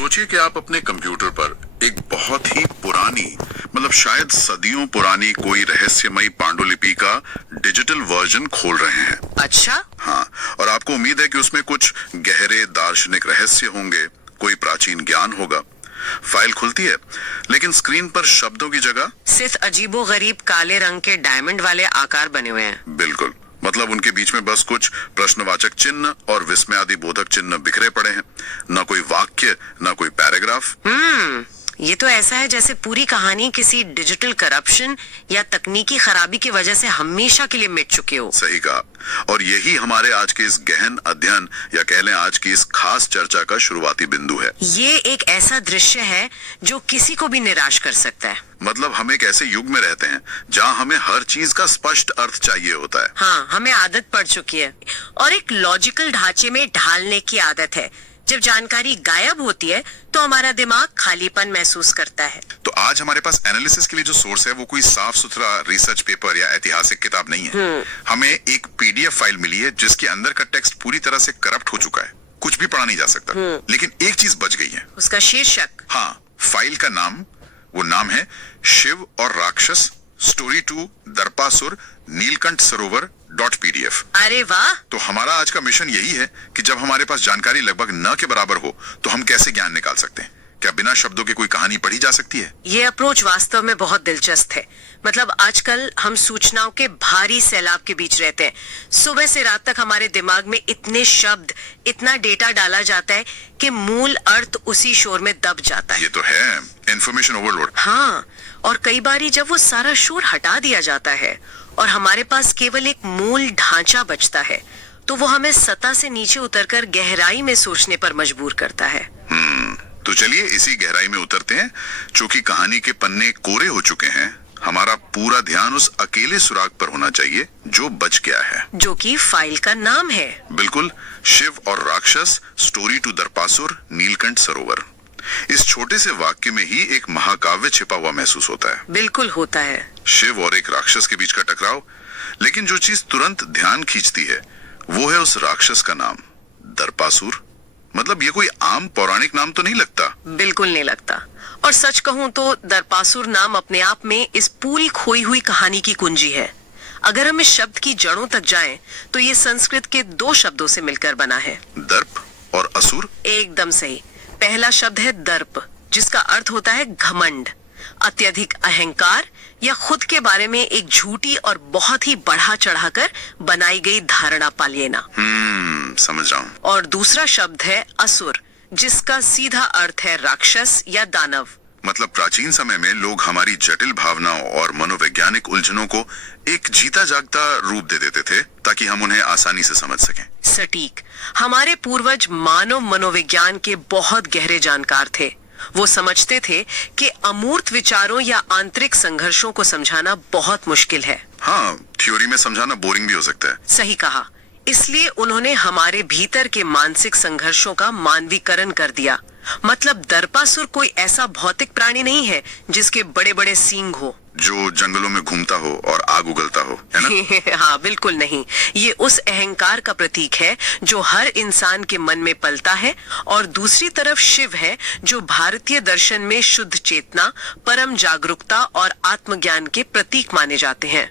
सोचिए कि आप अपने कंप्यूटर पर एक बहुत ही पुरानी, मतलब शायद सदियों पुरानी कोई रहस्यमयी पांडुलिपि का डिजिटल वर्जन खोल रहे हैं। अच्छा। हाँ, और आपको उम्मीद है कि उसमें कुछ गहरे दार्शनिक रहस्य होंगे, कोई प्राचीन ज्ञान होगा। फाइल खुलती है, लेकिन स्क्रीन पर शब्दों की जगह सिर्फ अजीबोगरीब काले रंग के डायमंड वाले आकार बने हुए हैं। बिल्कुल, मतलब उनके बीच में बस कुछ प्रश्नवाचक चिन्ह और विस्मयादि बोधक चिन्ह बिखरे पड़े हैं। न कोई वाक्य, न कोई पैराग्राफ। ये तो ऐसा है जैसे पूरी कहानी किसी डिजिटल करप्शन या तकनीकी खराबी की वजह से हमेशा के लिए मिट चुके हो। सही कहा, और यही हमारे आज के इस गहन अध्ययन या कह लें आज की इस खास चर्चा का शुरुआती बिंदु है। ये एक ऐसा दृश्य है जो किसी को भी निराश कर सकता है। मतलब हम एक ऐसे युग में रहते हैं जहाँ हमें हर चीज का स्पष्ट अर्थ चाहिए होता है। हाँ, हमें आदत पड़ चुकी है और एक लॉजिकल ढांचे में ढालने की आदत है। जब जानकारी गायब होती है तो हमारा दिमाग खालीपन महसूस करता है। तो आज हमारे पास एनालिसिस के लिए जो सोर्स है वो कोई साफ सुथरा रिसर्च पेपर या ऐतिहासिक किताब नहीं है। हमें एक पीडीएफ फाइल मिली है जिसके अंदर का टेक्स्ट पूरी तरह से करप्ट हो चुका है, कुछ भी पढ़ा नहीं जा सकता। लेकिन एक चीज बच गई है। उसका शीर्षक? हाँ, फाइल का नाम, वो नाम है शिव और राक्षस story to दर्पासुर Neelkanth Sarovar .pdf। अरे वाह! तो हमारा आज का मिशन यही है कि जब हमारे पास जानकारी लगभग न के बराबर हो तो हम कैसे ज्ञान निकाल सकते हैं। क्या बिना शब्दों की कोई कहानी पढ़ी जा सकती है? ये अप्रोच वास्तव में बहुत दिलचस्प है। मतलब आजकल हम सूचनाओं के भारी सैलाब के बीच रहते हैं। सुबह से रात तक हमारे दिमाग में इतने शब्द, इतना डेटा डाला जाता है कि मूल अर्थ उसी शोर में दब जाता है। ये तो है इंफॉर्मेशन ओवरलोड। हाँ, और कई बारी जब वो सारा शोर हटा दिया जाता है और हमारे पास केवल एक मूल ढांचा बचता है तो वो हमें सतह से नीचे उतरकर गहराई में सोचने पर मजबूर करता है। तो चलिए इसी गहराई में उतरते हैं। चूंकि कहानी के पन्ने कोरे हो चुके हैं, हमारा पूरा ध्यान उस अकेले सुराग पर होना चाहिए जो बच गया है, जो कि फाइल का नाम है। बिल्कुल, शिव और राक्षस स्टोरी टू दर्पासुर नीलकंठ सरोवर। इस छोटे से वाक्य में ही एक महाकाव्य छिपा हुआ महसूस होता है। बिल्कुल होता है। शिव और एक राक्षस के बीच का टकराव, लेकिन जो चीज तुरंत ध्यान खींचती है वो है उस राक्षस का नाम, दर्पासुर। मतलब ये कोई आम पौराणिक नाम तो नहीं लगता। बिल्कुल नहीं लगता। और सच कहूं तो दर्पासुर नाम अपने आप में इस पूरी खोई हुई कहानी की कुंजी है। अगर हम इस शब्द की जड़ों तक जाएं, तो ये संस्कृत के 2 शब्दों से मिलकर बना है, दर्प और असुर। एकदम सही। पहला शब्द है दर्प, जिसका अर्थ होता है घमंड, अत्यधिक अहंकार या खुद के बारे में एक झूठी और बहुत ही बढ़ा चढ़ाकर बनाई गई धारणा पा लेना। समझ रहा हूँ। और दूसरा शब्द है असुर, जिसका सीधा अर्थ है राक्षस या दानव। मतलब प्राचीन समय में लोग हमारी जटिल भावनाओं और मनोवैज्ञानिक उलझनों को एक जीता जागता रूप दे देते थे ताकि हम उन्हें आसानी से समझ सकें। सटीक। हमारे पूर्वज मानव मनोविज्ञान के बहुत गहरे जानकार थे। वो समझते थे कि अमूर्त विचारों या आंतरिक संघर्षों को समझाना बहुत मुश्किल है। हाँ, थ्योरी में समझाना बोरिंग भी हो सकता है। सही कहा। इसलिए उन्होंने हमारे भीतर के मानसिक संघर्षों का मानवीकरण कर दिया। मतलब दर्पासुर कोई ऐसा भौतिक प्राणी नहीं है जिसके बड़े बड़े सींग हो, जो जंगलों में घूमता हो और आग उगलता हो, है ना? हाँ, बिल्कुल नहीं। ये उस अहंकार का प्रतीक है जो हर इंसान के मन में पलता है। और दूसरी तरफ शिव है, जो भारतीय दर्शन में शुद्ध चेतना, परम जागरूकता और आत्मज्ञान के प्रतीक माने जाते हैं।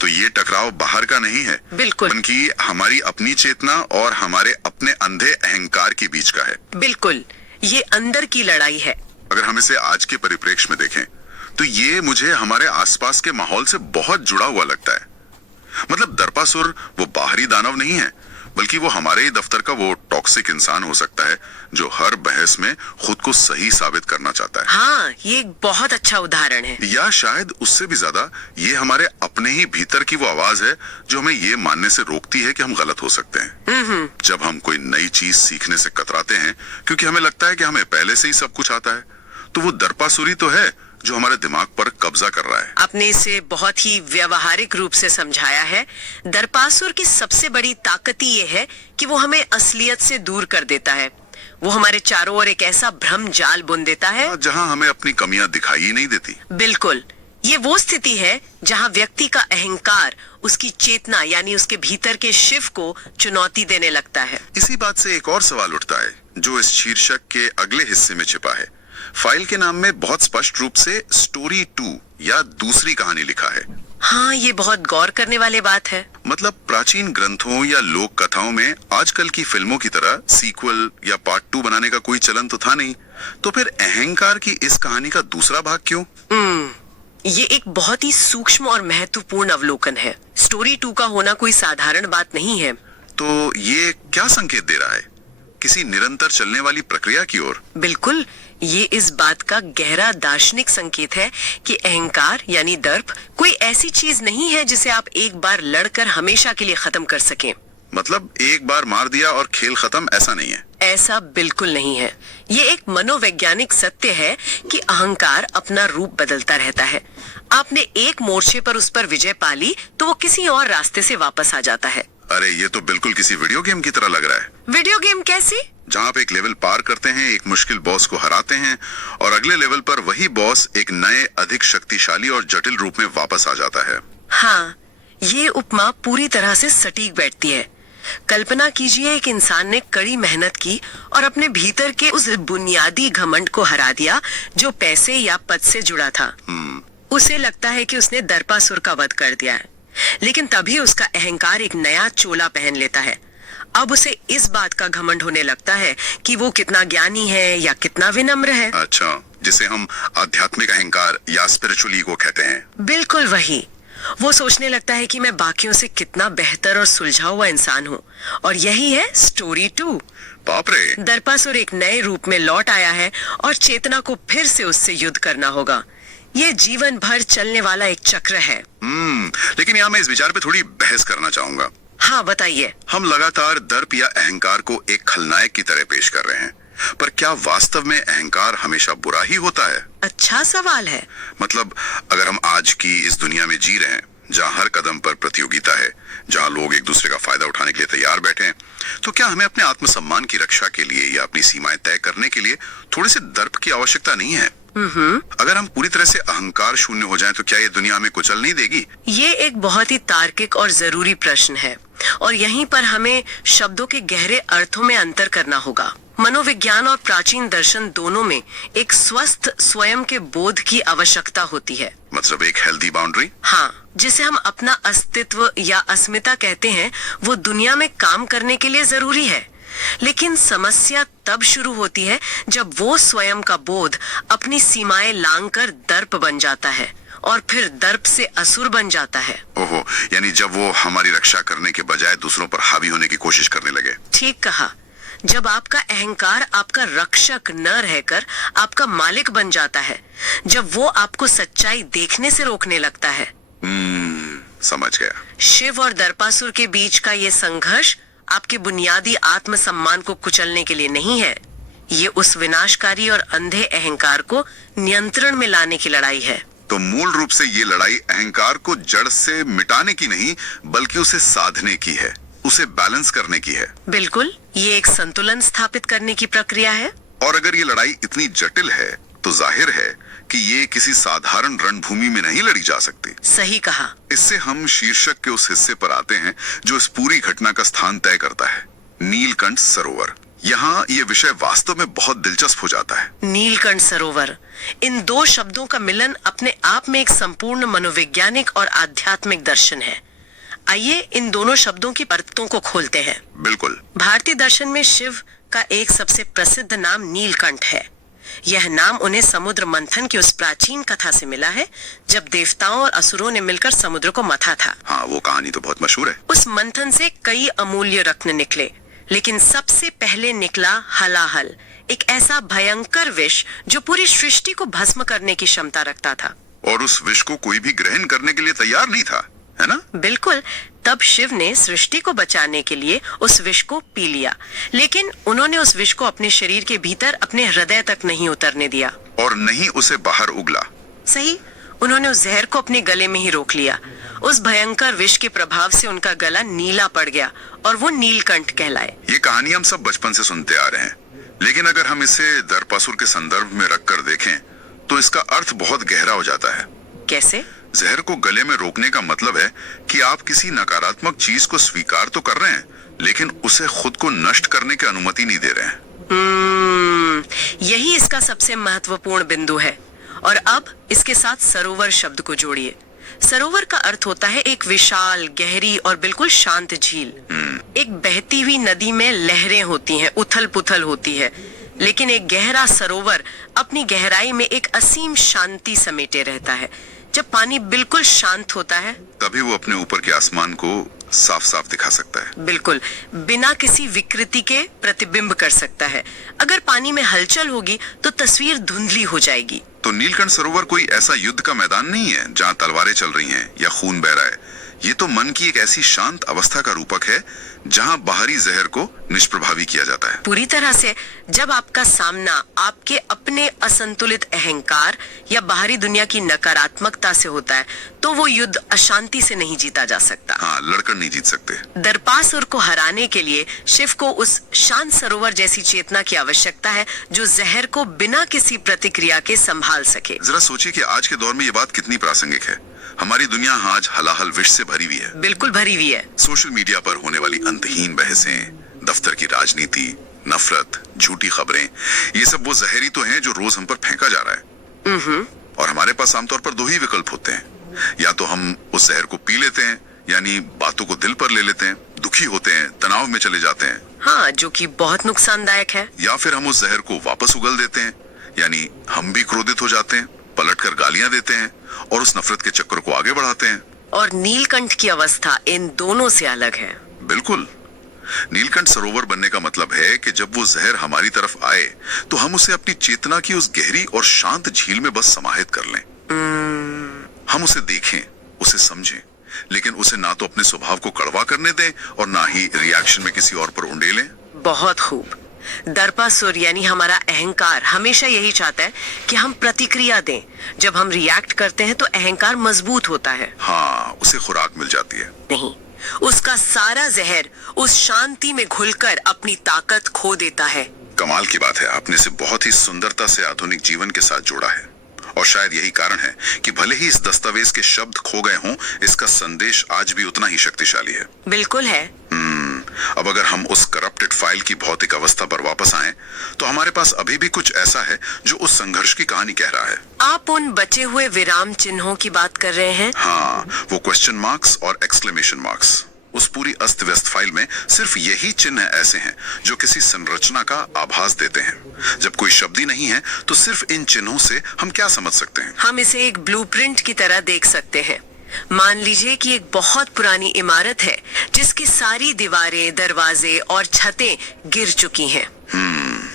तो ये टकराव बाहर का नहीं है, बिल्कुल, बल्कि हमारी अपनी चेतना और हमारे अपने अंधे अहंकार के बीच का है। बिल्कुल, ये अंदर की लड़ाई है। अगर हम इसे आज के परिप्रेक्ष्य में देखें तो ये मुझे हमारे आसपास के माहौल से बहुत जुड़ा हुआ लगता है। मतलब दर्पासुर वो बाहरी दानव नहीं है, बल्कि वो हमारे ही दफ्तर का वो टॉक्सिक इंसान हो सकता है जो हर बहस में खुद को सही साबित करना चाहता है। हाँ, ये एक बहुत अच्छा उदाहरण है। या शायद उससे भी ज्यादा ये हमारे अपने ही भीतर की वो आवाज है जो हमें ये मानने से रोकती है कि हम गलत हो सकते हैं। जब हम कोई नई चीज सीखने से कतराते हैं क्योंकि हमें लगता है कि हमें पहले से ही सब कुछ आता है, तो वो दर्पासुरी तो है जो हमारे दिमाग पर कब्जा कर रहा है। आपने इसे बहुत ही व्यवहारिक रूप से समझाया है। दर्पासुर की सबसे बड़ी ताकत ही ये है कि वो हमें असलियत से दूर कर देता है। वो हमारे चारों ओर एक ऐसा भ्रम जाल बुन देता है जहां हमें अपनी कमियां दिखाई ही नहीं देती। बिल्कुल, ये वो स्थिति है जहां व्यक्ति का अहंकार उसकी चेतना यानी उसके भीतर के शिव को चुनौती देने लगता है। इसी बात से एक और सवाल उठता है जो इस शीर्षक के अगले हिस्से में छिपा है। फाइल के नाम में बहुत स्पष्ट रूप से स्टोरी 2 या दूसरी कहानी लिखा है। हाँ, ये बहुत गौर करने वाली बात है। मतलब प्राचीन ग्रंथों या लोक कथाओं में आजकल की फिल्मों की तरह सीक्वल या पार्ट 2 बनाने का कोई चलन तो था नहीं, तो फिर अहंकार की इस कहानी का दूसरा भाग क्यों? ये एक बहुत ही सूक्ष्म और महत्वपूर्ण अवलोकन है। स्टोरी 2 का होना कोई साधारण बात नहीं है। तो ये क्या संकेत दे रहा है? किसी निरंतर चलने वाली प्रक्रिया की ओर? बिल्कुल, ये इस बात का गहरा दार्शनिक संकेत है कि अहंकार यानी दर्प कोई ऐसी चीज नहीं है जिसे आप एक बार लड़कर हमेशा के लिए खत्म कर सकें। मतलब एक बार मार दिया और खेल खत्म, ऐसा नहीं है। ऐसा बिल्कुल नहीं है। ये एक मनोवैज्ञानिक सत्य है कि अहंकार अपना रूप बदलता रहता है। आपने एक मोर्चे पर उस पर विजय पा ली तो वो किसी और रास्ते से वापस आ जाता है। अरे ये तो बिल्कुल किसी वीडियो गेम की तरह लग रहा है। वीडियो गेम कैसी? जहाँ आप एक लेवल पार करते हैं, एक मुश्किल बॉस को हराते हैं और अगले लेवल पर वही बॉस एक नए, अधिक शक्तिशाली और जटिल रूप में वापस आ जाता है। हाँ, ये उपमा पूरी तरह से सटीक बैठती है। कल्पना कीजिए एक इंसान ने कड़ी मेहनत की और अपने भीतर के उस बुनियादी घमंड को हरा दिया जो पैसे या पद से जुड़ा था। उसे लगता है कि उसने दर्पासुर का वध कर दिया है, लेकिन तभी उसका अहंकार एक नया चोला पहन लेता है। अब उसे इस बात का घमंड होने लगता है कि वो कितना ज्ञानी है या कितना विनम्र है। अच्छा, जिसे हम आध्यात्मिक अहंकार या स्पिरिचुअल ईगो कहते हैं। बिल्कुल वही। वो सोचने लगता है कि मैं बाकियों से कितना बेहतर और सुलझा हुआ इंसान हूँ, और यही है स्टोरी 2। बाप रे! दर्पासुर एक नए रूप में लौट आया है और चेतना को फिर से उससे युद्ध करना होगा। ये जीवन भर चलने वाला एक चक्र है। लेकिन यहाँ मैं इस विचार पे थोड़ी बहस करना चाहूंगा। हाँ, बताइए। हम लगातार दर्प या अहंकार को एक खलनायक की तरह पेश कर रहे हैं, पर क्या वास्तव में अहंकार हमेशा बुरा ही होता है? अच्छा सवाल है। मतलब अगर हम आज की इस दुनिया में जी रहे हैं जहाँ हर कदम पर प्रतियोगिता है, जहाँ लोग एक दूसरे का फायदा उठाने के लिए तैयार बैठे हैं, तो क्या हमें अपने आत्मसम्मान की रक्षा के लिए या अपनी सीमाएं तय करने के लिए थोड़े से दर्प की आवश्यकता नहीं है? अगर हम पूरी तरह से अहंकार शून्य हो जाएं, तो क्या ये दुनिया हमें कुचल नहीं देगी? ये एक बहुत ही तार्किक और जरूरी प्रश्न है, और यहीं पर हमें शब्दों के गहरे अर्थों में अंतर करना होगा। मनोविज्ञान और प्राचीन दर्शन दोनों में एक स्वस्थ स्वयं के बोध की आवश्यकता होती है। मतलब एक हेल्दी बाउंड्री? हाँ, जिसे हम अपना अस्तित्व या अस्मिता कहते हैं, वो दुनिया में काम करने के लिए जरूरी है। लेकिन समस्या तब शुरू होती है जब वो स्वयं का बोध अपनी सीमाएं लांघकर दर्प बन जाता है और फिर दर्प से असुर बन जाता है। ओहो, यानी जब वो हमारी रक्षा करने के बजाय दूसरों पर हावी होने की कोशिश करने लगे। ठीक कहा। जब आपका अहंकार आपका रक्षक न रहकर आपका मालिक बन जाता है, जब वो आपको सच्चाई देखने से रोकने लगता है। समझ गया। शिव और दर्पासुर के बीच का ये संघर्ष आपके बुनियादी आत्मसम्मान को कुचलने के लिए नहीं है। ये उस विनाशकारी और अंधे अहंकार को नियंत्रण में लाने की लड़ाई है। तो मूल रूप से ये लड़ाई अहंकार को जड़ से मिटाने की नहीं, बल्कि उसे साधने की है, उसे बैलेंस करने की है। बिल्कुल, ये एक संतुलन स्थापित करने की प्रक्रिया है। और अगर ये लड़ाई इतनी जटिल है, तो जाहिर है कि ये किसी साधारण रणभूमि में नहीं लड़ी जा सकती। सही कहा। इससे हम शीर्षक के उस हिस्से पर आते हैं जो इस पूरी घटना का स्थान तय करता है, नीलकंठ सरोवर। यहाँ ये विषय वास्तव में बहुत दिलचस्प हो जाता है। नीलकंठ सरोवर, इन दो शब्दों का मिलन अपने आप में एक संपूर्ण मनोवैज्ञानिक और आध्यात्मिक दर्शन है। आइए इन दोनों शब्दों की परतों को खोलते हैं। बिल्कुल। भारतीय दर्शन में शिव का एक सबसे प्रसिद्ध नाम नीलकंठ है। यह नाम उन्हें समुद्र मंथन की उस प्राचीन कथा से मिला है जब देवताओं और असुरों ने मिलकर समुद्र को मथा था। हाँ, वो कहानी तो बहुत मशहूर है। उस मंथन से कई अमूल्य रत्न निकले, लेकिन सबसे पहले निकला हलाहल, एक ऐसा भयंकर विष जो पूरी सृष्टि को भस्म करने की क्षमता रखता था। और उस विष को कोई भी ग्रहण करने के लिए तैयार नहीं था, है ना? बिल्कुल। तब शिव ने सृष्टि को बचाने के लिए उस विष को पी लिया, लेकिन उन्होंने उस विष को अपने शरीर के भीतर अपने हृदय तक नहीं उतरने दिया। और नहीं उसे बाहर उगला। सही, उन्होंने उस जहर को अपने गले में ही रोक लिया। उस भयंकर विष के प्रभाव से उनका गला नीला पड़ गया और वो नीलकंठ कहलाए। ये कहानी हम सब बचपन से सुनते आ रहे हैं, लेकिन अगर हम इसे दर्पासुर के संदर्भ में रखकर देखें, तो इसका अर्थ बहुत गहरा हो जाता है। कैसे? जहर को गले में रोकने का मतलब है कि आप किसी नकारात्मक चीज को स्वीकार तो कर रहे हैं, लेकिन उसे खुद को नष्ट करने की अनुमति नहीं दे रहे हैं। यही इसका सबसे महत्वपूर्ण बिंदु है। और अब इसके साथ सरोवर शब्द को जोड़िए। सरोवर का अर्थ होता है एक विशाल, गहरी और बिल्कुल शांत झील। एक बहती हुई नदी में लहरें होती हैं, उथल पुथल होती है, लेकिन एक गहरा सरोवर अपनी गहराई में एक असीम शांति समेटे रहता है। जब पानी बिल्कुल शांत होता है तभी वो अपने ऊपर के आसमान को साफ साफ दिखा सकता है। बिल्कुल, बिना किसी विकृति के प्रतिबिंब कर सकता है। अगर पानी में हलचल होगी तो तस्वीर धुंधली हो जाएगी। तो नीलकंठ सरोवर कोई ऐसा युद्ध का मैदान नहीं है जहाँ तलवारें चल रही हैं या खून बह रहा है। ये तो मन की एक ऐसी शांत अवस्था का रूपक है जहाँ बाहरी जहर को निष्प्रभावी किया जाता है। पूरी तरह से। जब आपका सामना आपके अपने असंतुलित अहंकार या बाहरी दुनिया की नकारात्मकता से होता है, तो वो युद्ध अशांति से नहीं जीता जा सकता। हाँ, लड़कर नहीं जीत सकते। दर्पासुर को हराने के लिए शिव को उस शांत सरोवर जैसी चेतना की आवश्यकता है जो जहर को बिना किसी प्रतिक्रिया के संभाल सके। जरा सोचिए कि आज के दौर में ये बात कितनी प्रासंगिक है। हमारी दुनिया आज हलाहल विष से भरी हुई है। बिल्कुल भरी हुई है। सोशल मीडिया पर होने वाली अंतहीन बहसें, दफ्तर की राजनीति, नफरत, झूठी खबरें, ये सब वो जहरी तो हैं जो रोज हम पर फेंका जा रहा है। और हमारे पास आमतौर पर दो ही विकल्प होते हैं। या तो हम उस जहर को पी लेते हैं, यानी बातों को दिल पर ले लेते हैं, दुखी होते हैं, तनाव में चले जाते हैं। हाँ, जो कि बहुत नुकसानदायक है। या फिर हम उस जहर को वापस उगल देते हैं, यानी हम भी क्रोधित हो जाते हैं, पलटकर गालियां देते हैं और उस नफरत के चक्कर को आगे बढ़ाते हैं। और नीलकंठ की अवस्था इन दोनों से अलग है। बिल्कुल। नीलकंठ सरोवर बनने का मतलब है कि जब वो जहर हमारी तरफ आए तो हम उसे अपनी चेतना की उस गहरी और शांत झील में बस समाहित कर लें। हम उसे देखें, उसे समझें, लेकिन उसे ना तो अपने स्वभाव को कड़वा करने दें और ना ही रिएक्शन में किसी और पर उंडेलें। बहुत खूब। दर्पासुर यानी हमारा अहंकार हमेशा यही चाहता है कि हम प्रतिक्रिया दें। जब हम रिएक्ट करते हैं तो अहंकार मजबूत होता है। हाँ, उसे खुराक मिल जाती है। नहीं, उसका सारा जहर उस शांति में घुलकर अपनी ताकत खो देता है। कमाल की बात है, आपने इसे बहुत ही सुंदरता से आधुनिक जीवन के साथ जोड़ा है। और शायद यही कारण है कि भले ही इस दस्तावेज के शब्द खो गए हों, इसका संदेश आज भी उतना ही शक्तिशाली है। बिल्कुल है। अब अगर हम उस करप्टेड फाइल की भौतिक अवस्था पर वापस आएं, तो हमारे पास अभी भी कुछ ऐसा है जो उस संघर्ष की कहानी कह रहा है। आप उन बचे हुए विराम चिन्हों की बात कर रहे हैं? हाँ, वो क्वेश्चन मार्क्स और एक्सक्लेमेशन मार्क्स। उस पूरी अस्त व्यस्त फाइल में सिर्फ यही चिन्ह ऐसे हैं जो किसी संरचना का आभास देते हैं। जब कोई शब्द ही नहीं है तो सिर्फ इन चिन्हों से हम क्या समझ सकते हैं? हम इसे एक ब्लूप्रिंट की तरह देख सकते हैं। मान लीजिए कि एक बहुत पुरानी इमारत है जिसकी सारी दीवारें, दरवाजे और छतें गिर चुकी हैं।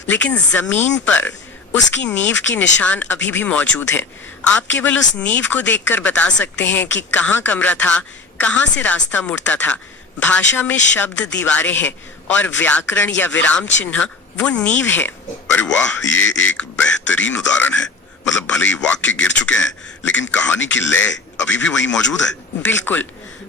लेकिन जमीन पर उसकी नींव की निशान अभी भी मौजूद हैं। आप केवल उस नींव को देखकर बता सकते हैं कि कहाँ कमरा था, कहाँ से रास्ता मुड़ता था। भाषा में शब्द दीवारें हैं और व्याकरण या विराम चिन्ह वो नींव है। अरे वाह, ये एक बेहतरीन उदाहरण है। मतलब भले ही वाक्य गिर चुके हैं, लेकिन कहानी की लय अभी भी वही मौजूद है। बिल्कुल।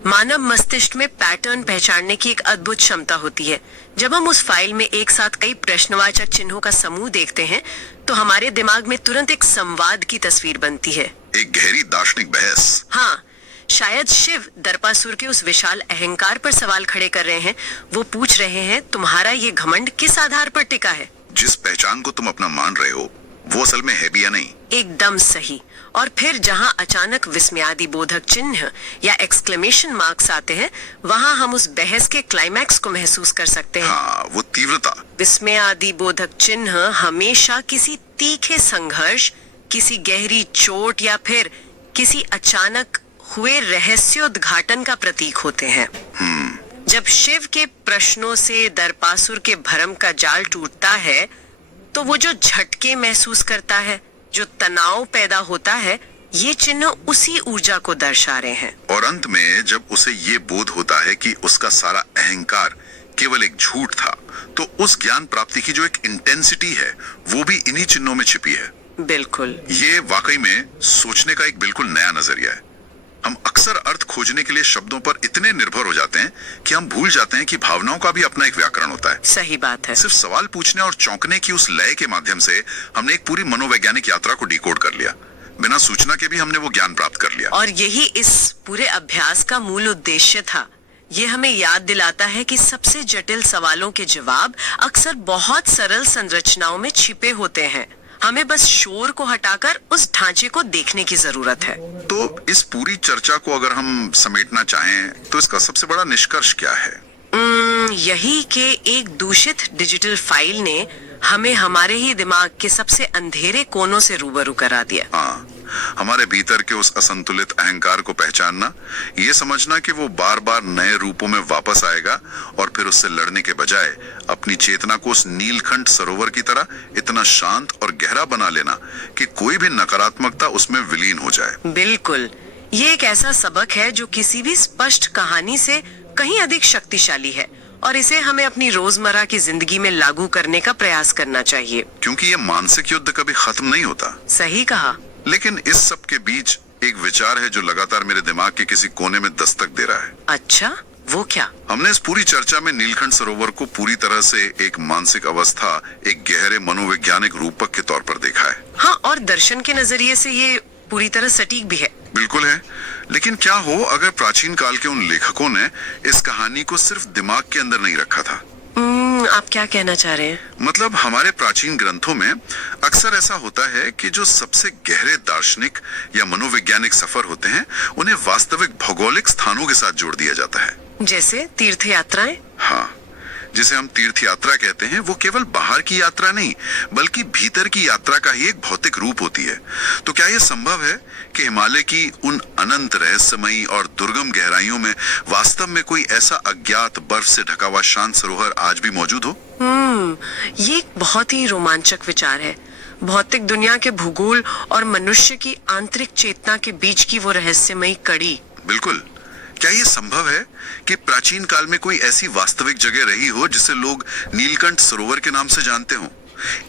मानव मस्तिष्क में पैटर्न पहचानने की एक अद्भुत क्षमता होती है। जब हम उस फाइल में एक साथ कई प्रश्नवाचक चिन्हों का समूह देखते हैं तो हमारे दिमाग में तुरंत एक संवाद की तस्वीर बनती है। एक गहरी दार्शनिक बहस। हाँ, शायद शिव दर्पासुर के उस विशाल अहंकार पर सवाल खड़े कर रहे हैं। वो पूछ रहे हैं, तुम्हारा ये घमंड किस आधार पर टिका है? जिस पहचान को तुम अपना मान रहे हो वो असल में है भी या नहीं? एकदम सही। और फिर जहां अचानक विस्मयादि बोधक चिन्ह या एक्सक्लेमेशन मार्क्स आते हैं, वहां हम उस बहस के क्लाइमैक्स को महसूस कर सकते हैं। हाँ, वो तीव्रता। विस्मयादि बोधक चिन्ह हमेशा किसी तीखे संघर्ष, किसी गहरी चोट या फिर किसी अचानक हुए रहस्योद्घाटन का प्रतीक होते हैं। जब शिव के प्रश्नों से दर्पासुर के भ्रम का जाल टूटता है तो वो जो झटके महसूस करता है, जो तनाव पैदा होता है, ये चिन्ह उसी ऊर्जा को दर्शा रहे हैं। और अंत में जब उसे ये बोध होता है कि उसका सारा अहंकार केवल एक झूठ था, तो उस ज्ञान प्राप्ति की जो एक इंटेंसिटी है वो भी इन्हीं चिन्हों में छिपी है। बिल्कुल। ये वाकई में सोचने का एक बिल्कुल नया नजरिया है। हम अक्सर अर्थ खोजने के लिए शब्दों पर इतने निर्भर हो जाते हैं कि हम भूल जाते हैं कि भावनाओं का भी अपना एक व्याकरण होता है। सही बात है। सिर्फ सवाल पूछने और चौंकने की उस लय के माध्यम से हमने एक पूरी मनोवैज्ञानिक यात्रा को डिकोड कर लिया। बिना सूचना के भी हमने वो ज्ञान प्राप्त कर लिया। और यही इस पूरे अभ्यास का मूल उद्देश्य था। ये हमें याद दिलाता है कि सबसे जटिल सवालों के जवाब अक्सर बहुत सरल संरचनाओं में छिपे होते हैं। हमें बस शोर को हटाकर उस ढांचे को देखने की जरूरत है। तो इस पूरी चर्चा को अगर हम समेटना चाहें तो इसका सबसे बड़ा निष्कर्ष क्या है? यही कि एक दूषित डिजिटल फाइल ने हमें हमारे ही दिमाग के सबसे अंधेरे कोनों से रूबरू करा दिया। हाँ, हमारे भीतर के उस असंतुलित अहंकार को पहचानना, ये समझना कि वो बार बार नए रूपों में वापस आएगा और फिर उससे लड़ने के बजाय अपनी चेतना को उस नीलकंठ सरोवर की तरह इतना शांत और गहरा बना लेना कि कोई भी नकारात्मकता उसमें विलीन हो जाए। बिल्कुल, ये एक ऐसा सबक है जो किसी भी स्पष्ट कहानी से कहीं अधिक शक्तिशाली है और इसे हमें अपनी रोजमर्रा की जिंदगी में लागू करने का प्रयास करना चाहिए। क्योंकि ये मानसिक युद्ध कभी खत्म नहीं होता। सही कहा। लेकिन इस सब के बीच एक विचार है जो लगातार मेरे दिमाग के किसी कोने में दस्तक दे रहा है। अच्छा, वो क्या? हमने इस पूरी चर्चा में नीलकंठ सरोवर को पूरी तरह से एक मानसिक अवस्था, एक गहरे मनोवैज्ञानिक रूपक के तौर पर देखा है। हाँ, और दर्शन के नजरिए से ये पूरी तरह सटीक भी है। बिल्कुल है। लेकिन क्या हो अगर प्राचीन काल के उन लेखकों ने इस कहानी को सिर्फ दिमाग के अंदर नहीं रखा था? आप क्या कहना चाह रहे हैं? मतलब हमारे प्राचीन ग्रंथों में अक्सर ऐसा होता है कि जो सबसे गहरे दार्शनिक या मनोवैज्ञानिक सफर होते हैं उन्हें वास्तविक भौगोलिक स्थानों के साथ जोड़ दिया जाता है। जैसे तीर्थ यात्राएं? हाँ, जिसे हम तीर्थ यात्रा कहते हैं, वो केवल बाहर की यात्रा नहीं बल्कि भीतर की यात्रा का ही एक भौतिक रूप होती है। तो क्या यह संभव है कि हिमालय की उन अनंत रहस्यमयी और दुर्गम गहराइयों में वास्तव में कोई ऐसा अज्ञात बर्फ से ढका हुआ शांत सरोवर आज भी मौजूद हो? ये एक बहुत ही रोमांचक विचार है। भौतिक दुनिया के भूगोल और मनुष्य की आंतरिक चेतना के बीच की वो रहस्यमयी कड़ी। बिल्कुल। क्या ये संभव है कि प्राचीन काल में कोई ऐसी वास्तविक जगह रही हो जिसे लोग नीलकंठ सरोवर के नाम से जानते हो?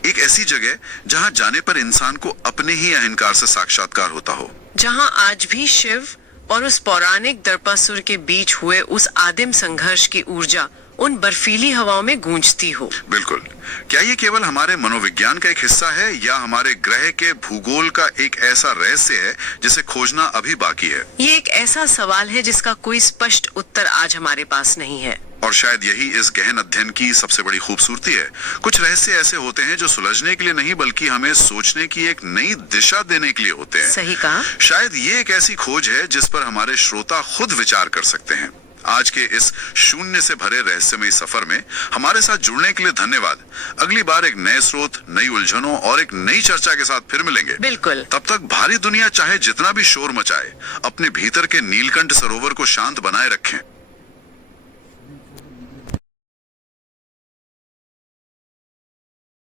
एक ऐसी जगह जहां जाने पर इंसान को अपने ही अहंकार से साक्षात्कार होता हो, जहां आज भी शिव और उस पौराणिक दर्पासुर के बीच हुए उस आदिम संघर्ष की ऊर्जा उन बर्फीली हवाओं में गूंजती हो। बिल्कुल। क्या ये केवल हमारे मनोविज्ञान का एक हिस्सा है या हमारे ग्रह के भूगोल का एक ऐसा रहस्य है जिसे खोजना अभी बाकी है? ये एक ऐसा सवाल है जिसका कोई स्पष्ट उत्तर आज हमारे पास नहीं है। और शायद यही इस गहन अध्ययन की सबसे बड़ी खूबसूरती है। कुछ रहस्य ऐसे होते हैं जो सुलझने के लिए नहीं बल्कि हमें सोचने की एक नई दिशा देने के लिए होते हैं। सही कहा। शायद ये एक ऐसी खोज है जिस पर हमारे श्रोता खुद विचार कर सकते हैं। आज के इस शून्य से भरे रहस्यमय सफर में हमारे साथ जुड़ने के लिए धन्यवाद। अगली बार एक नए स्रोत, नई उलझनों और एक नई चर्चा के साथ फिर मिलेंगे। बिल्कुल। तब तक भारी दुनिया चाहे जितना भी शोर मचाए, अपने भीतर के नीलकंठ सरोवर को शांत बनाए रखें।